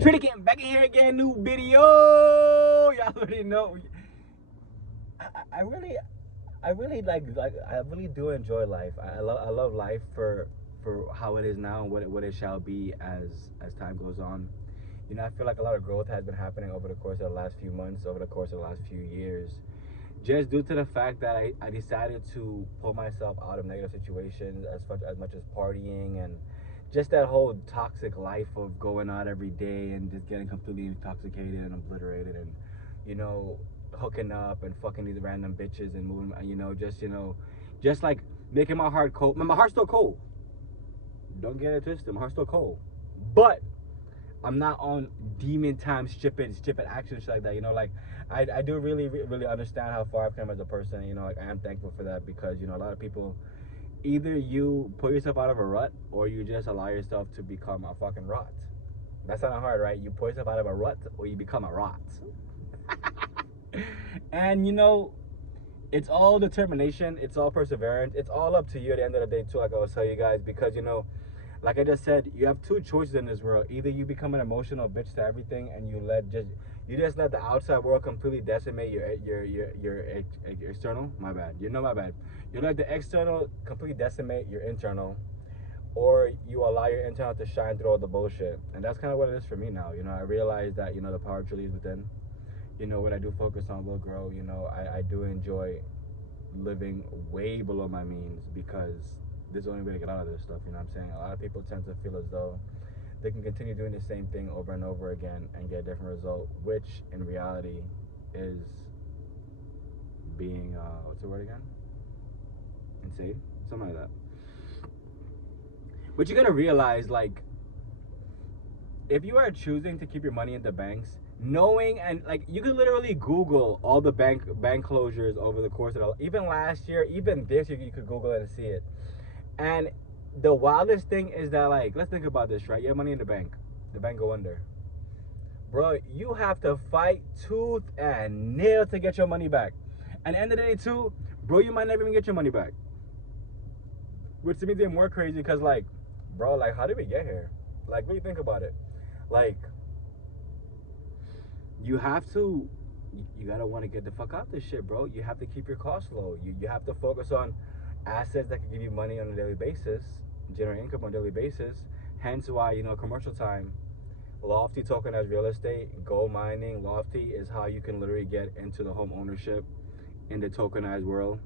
Trinity getting back in here again, new video. Y'all already know. I really I really do enjoy life. I love life for how it is now and what it shall be as time goes on. You know, I feel like a lot of growth has been happening over the course of the last few months, over the course of the last few years, just due to the fact that I decided to pull myself out of negative situations as much as partying and just that whole toxic life of going out every day and just getting completely intoxicated and obliterated and you know hooking up and fucking these random bitches and moving, just like making my heart cold. My heart's still cold. Don't get it twisted. My heart's still cold, but I'm not on demon time stupid action shit like that. You know, like I do really understand how far I've come as a person. You know, like I am thankful for that because a lot of people, either you pull yourself out of a rut or you just allow yourself to become a fucking rot. That's not hard, right? You pull yourself out of a rut or you become a rot. And it's all determination, it's all perseverance, it's all up to you at the end of the day too, like I always tell you guys, because like I just said, you have two choices in this world. Either you become an emotional bitch to everything and you just let the outside world completely decimate your external. My bad. My bad. You let the external completely decimate your internal, or you allow your internal to shine through all the bullshit. And that's kind of what it is for me now. I realize that the power truly is within. What I do focus on will grow. I do enjoy living way below my means because there's the only way to get out of this stuff. You know what I'm saying? A lot of people tend to feel as though they can continue doing the same thing over and over again and get a different result, which in reality is being, what's the word again? Insane? Something like that. But you gotta realize, like, if you are choosing to keep your money in the banks, knowing, and like you can literally Google all the bank closures over the course of even last year, even this year, you could Google it and see it. And the wildest thing is that, like, let's think about this, right? You have money in the bank go under, bro. You have to fight tooth and nail to get your money back. And at the end of the day too, bro, you might never even get your money back, which to me is even more crazy because, like, bro, like, how did we get here? Like, really think about it. Like, you gotta want to get the fuck out this shit, bro. You have to keep your costs low. You have to focus on assets that can give you money on a daily basis, generate income on a daily basis. Hence why, commercial time, Lofty tokenized real estate, gold mining. Lofty is how you can literally get into the home ownership in the tokenized world.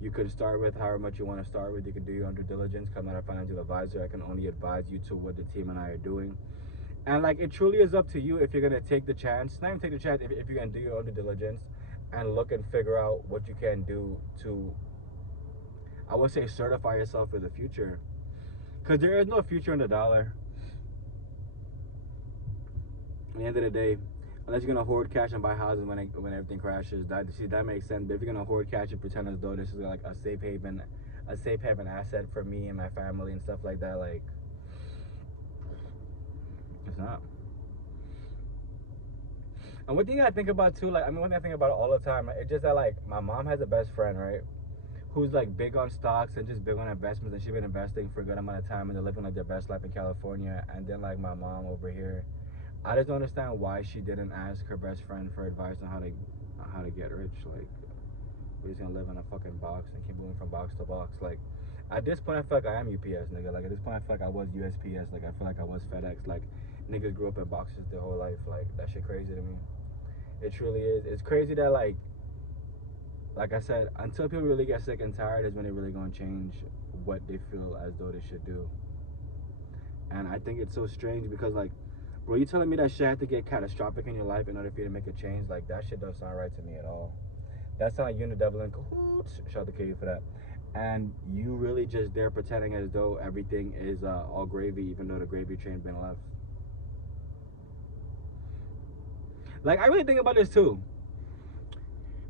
You could start with however much you want to start with. You can do your own due diligence. I'm not a financial advisor. I can only advise you to what the team and I are doing. And, like, it truly is up to you if you're going to take the chance. Not even take the chance, if you're going to do your own due diligence and look and figure out what you can do to, I would say, certify yourself for the future. Because there is no future in the dollar. At the end of the day, unless you're going to hoard cash and buy houses when everything crashes, that makes sense. But if you're going to hoard cash and pretend as though this is like a safe haven asset for me and my family and stuff like that, like, it's not. And one thing I think about too, like, one thing I think about all the time, it's just that, like, my mom has a best friend, right, who's, like, big on stocks and just big on investments, and she's been investing for a good amount of time and they're living, like, their best life in California. And then, like, my mom over here, I just don't understand why she didn't ask her best friend for advice on how to get rich. Like, we're just gonna live in a fucking box and keep moving from box to box. Like, at this point, I feel like I am UPS, nigga. Like, at this point, I feel like I was USPS. Like, I feel like I was FedEx. Like, niggas grew up in boxes their whole life. Like, that shit crazy to me. It truly is. It's crazy that, like I said, until people really get sick and tired is when they're really gonna change what they feel as though they should do. And I think it's so strange because, like, bro, you telling me that shit had to get catastrophic in your life in order for you to make a change? Like, that shit doesn't sound right to me at all. That sounds like you and the devil in cahoots. Shout out to KU for that. And you really just there pretending as though everything is all gravy, even though the gravy train been left. Like, I really think about this too.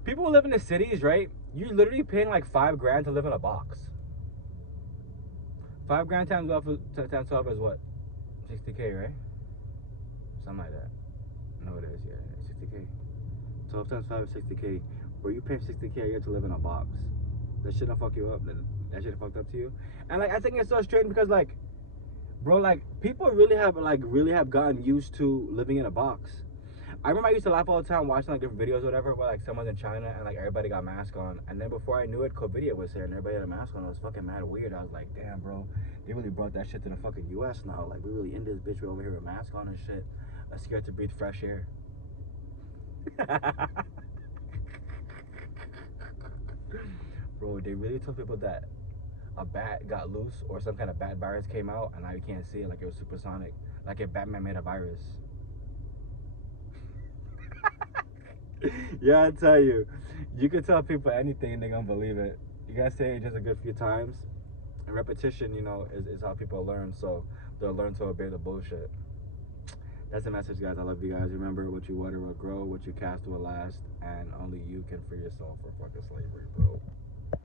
People who live in the cities, right? You're literally paying like $5,000 to live in a box. $5,000 times 12 is what? 60K, right? Something like that. No, it is, yeah, 60K. 12 times 5 is 60K. Where you paying 60K a year to live in a box? That shit don't fuck you up. That shit fucked up to you. And, like, I think it's so strange because, like, Bro, like people really have gotten used to living in a box. I remember I used to laugh all the time watching like different videos or whatever where like someone's in China and like everybody got masks on, and then before I knew it, COVID was here and everybody had a mask on. It was fucking mad weird. I was like, damn, bro, they really brought that shit to the fucking U.S. now. Like we really in this bitch. We're over here with mask on and shit. I'm scared to breathe fresh air. Bro, they really told people that a bat got loose or some kind of bat virus came out, and now you can't see it, like it was supersonic, like if Batman made a virus. Yeah, I tell you, you can tell people anything and they're gonna believe it. You gotta say it just a good few times, and repetition, is how people learn. So they'll learn to obey the bullshit. That's the message, guys. I love you guys. Remember, what you water will grow, what you cast will last, and only you can free yourself from fucking slavery, bro.